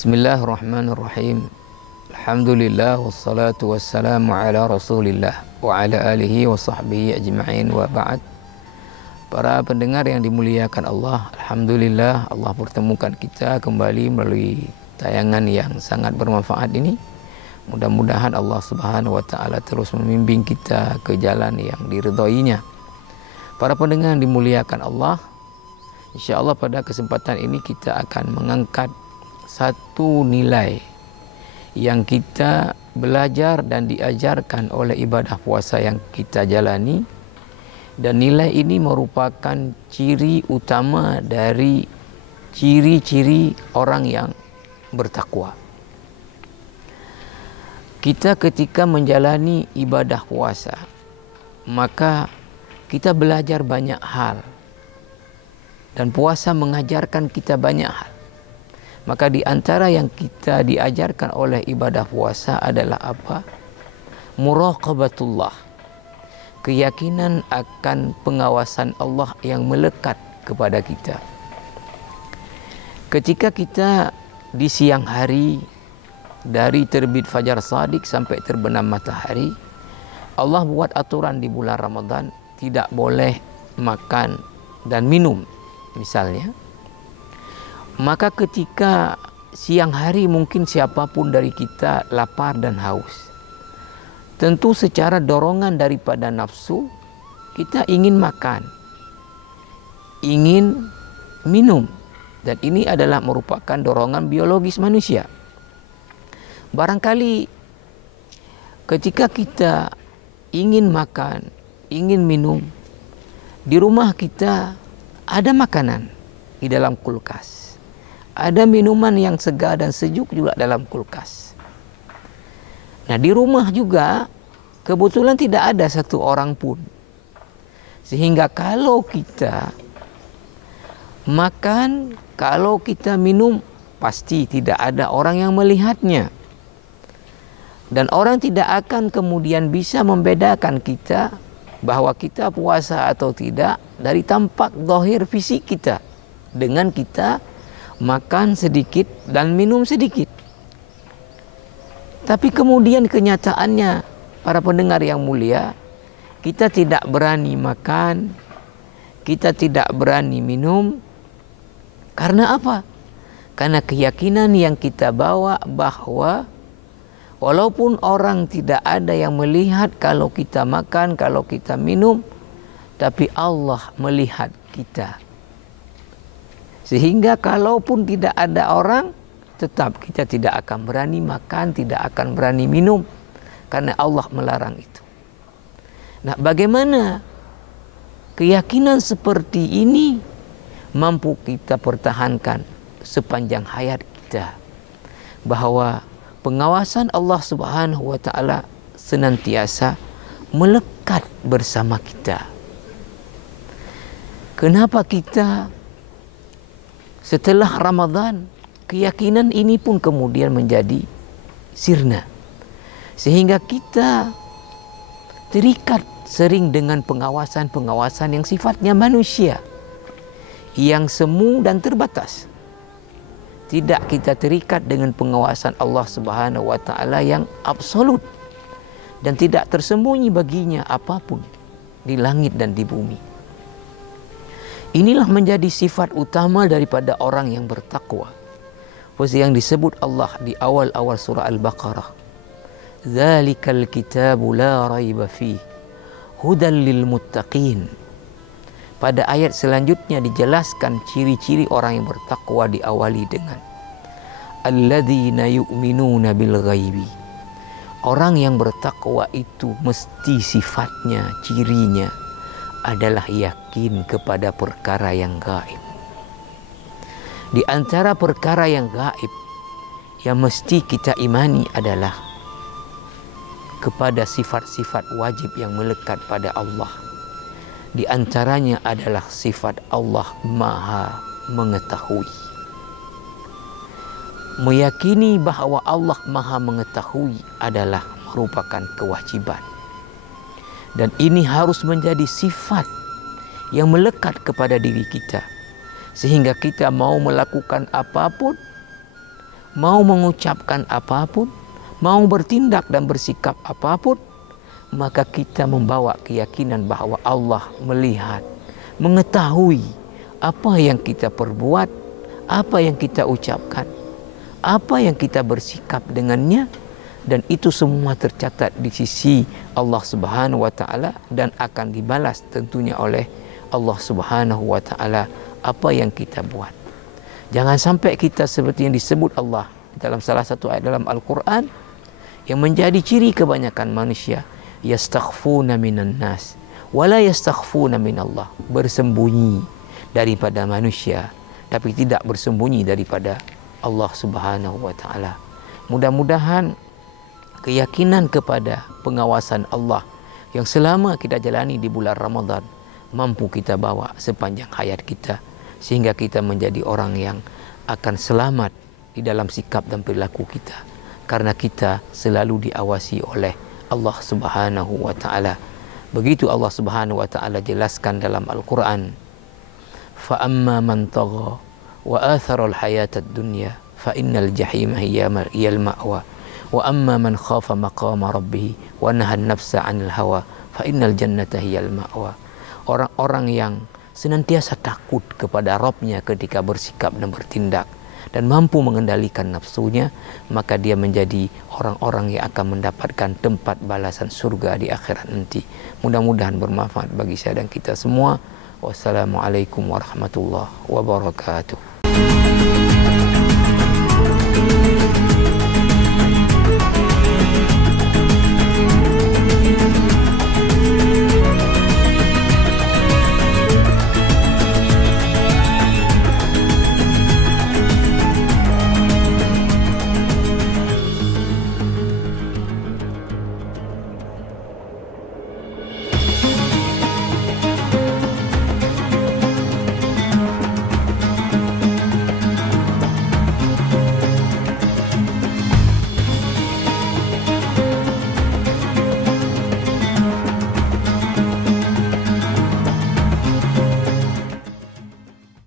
Bismillahirrahmanirrahim. Alhamdulillah wassalatu wassalamu ala Rasulillah wa ala alihi wa sahbihi ajma'in wa ba'd. Para pendengar yang dimuliakan Allah, alhamdulillah Allah pertemukan kita kembali melalui tayangan yang sangat bermanfaat ini. Mudah-mudahan Allah Subhanahu wa taala terus membimbing kita ke jalan yang diridhoinya. Para pendengar yang dimuliakan Allah, insyaallah pada kesempatan ini kita akan mengangkat satu nilai yang kita belajar dan diajarkan oleh ibadah puasa yang kita jalani, dan nilai ini merupakan ciri utama dari ciri-ciri orang yang bertakwa. Kita ketika menjalani ibadah puasa, maka kita belajar banyak hal, dan puasa mengajarkan kita banyak hal. Maka di antara yang kita diajarkan oleh ibadah puasa adalah apa? Muraqabatullah. Keyakinan akan pengawasan Allah yang melekat kepada kita. Ketika kita di siang hari, dari terbit fajar shadiq sampai terbenam matahari, Allah buat aturan di bulan Ramadan tidak boleh makan dan minum misalnya. Maka ketika siang hari mungkin siapapun dari kita lapar dan haus. Tentu secara dorongan daripada nafsu, kita ingin makan, ingin minum. Dan ini adalah merupakan dorongan biologis manusia. Barangkali ketika kita ingin makan, ingin minum, di rumah kita ada makanan di dalam kulkas. Ada minuman yang segar dan sejuk juga dalam kulkas. Nah, di rumah juga kebetulan tidak ada satu orang pun. Sehingga kalau kita makan, kalau kita minum, pasti tidak ada orang yang melihatnya. Dan orang tidak akan kemudian bisa membedakan kita bahwa kita puasa atau tidak dari tampak zahir fisik kita dengan kita makan sedikit dan minum sedikit. Tapi kemudian kenyataannya, para pendengar yang mulia, kita tidak berani makan, kita tidak berani minum. Karena apa? Karena keyakinan yang kita bawa bahwa walaupun orang tidak ada yang melihat kalau kita makan, kalau kita minum, tapi Allah melihat kita. Sehingga kalaupun tidak ada orang, tetap kita tidak akan berani makan, tidak akan berani minum. Karena Allah melarang itu. Nah, bagaimana keyakinan seperti ini mampu kita pertahankan sepanjang hayat kita? Bahwa pengawasan Allah Subhanahu wa taala senantiasa melekat bersama kita. Kenapa kita setelah Ramadan, keyakinan ini pun kemudian menjadi sirna. Sehingga kita terikat sering dengan pengawasan-pengawasan yang sifatnya manusia, yang semu dan terbatas. Tidak kita terikat dengan pengawasan Allah Subhanahu wa taala yang absolut dan tidak tersembunyi baginya apapun di langit dan di bumi. Inilah menjadi sifat utama daripada orang yang bertakwa. Seperti yang disebut Allah di awal-awal surah Al-Baqarah. Dzalikal kitabu la raiba fihi hudal lil muttaqin. Pada ayat selanjutnya dijelaskan ciri-ciri orang yang bertakwa, diawali dengan alladzina yu'minuna bil ghaibi. Orang yang bertakwa itu mesti sifatnya, cirinya adalah yakin kepada perkara yang gaib. Di antara perkara yang gaib yang mesti kita imani adalah kepada sifat-sifat wajib yang melekat pada Allah. Di antaranya adalah sifat Allah Maha Mengetahui. Meyakini bahwa Allah Maha Mengetahui adalah merupakan kewajiban. Dan ini harus menjadi sifat yang melekat kepada diri kita. Sehingga kita mau melakukan apapun, mau mengucapkan apapun, mau bertindak dan bersikap apapun, maka kita membawa keyakinan bahwa Allah melihat, mengetahui apa yang kita perbuat, apa yang kita ucapkan, apa yang kita bersikap dengannya, dan itu semua tercatat di sisi Allah Subhanahu wa taala dan akan dibalas tentunya oleh Allah Subhanahu wa taala apa yang kita buat. Jangan sampai kita seperti yang disebut Allah dalam salah satu ayat dalam Al-Quran yang menjadi ciri kebanyakan manusia, yastakhfuna minan nas wala yastakhfuna minallah, bersembunyi daripada manusia tapi tidak bersembunyi daripada Allah Subhanahu wa taala. Mudah-mudahan keyakinan kepada pengawasan Allah yang selama kita jalani di bulan Ramadan mampu kita bawa sepanjang hayat kita, sehingga kita menjadi orang yang akan selamat di dalam sikap dan perilaku kita, karena kita selalu diawasi oleh Allah Subhanahu wa taala. Begitu Allah Subhanahu wa taala jelaskan dalam Al-Qur'an, fa amma man tagha wa athara al-hayata ad-dunya fa innal jahima hiyal ma'wa wa amma man khafa maqama rabbih wa naha an-nafsa 'anil hawa fa innal jannata hiyal ma'wa. Orang-orang yang senantiasa takut kepada Rabb-nya ketika bersikap dan bertindak dan mampu mengendalikan nafsunya, maka dia menjadi orang-orang yang akan mendapatkan tempat balasan surga di akhirat nanti. Mudah-mudahan bermanfaat bagi saya dan kita semua. Wassalamualaikum warahmatullahi wabarakatuh.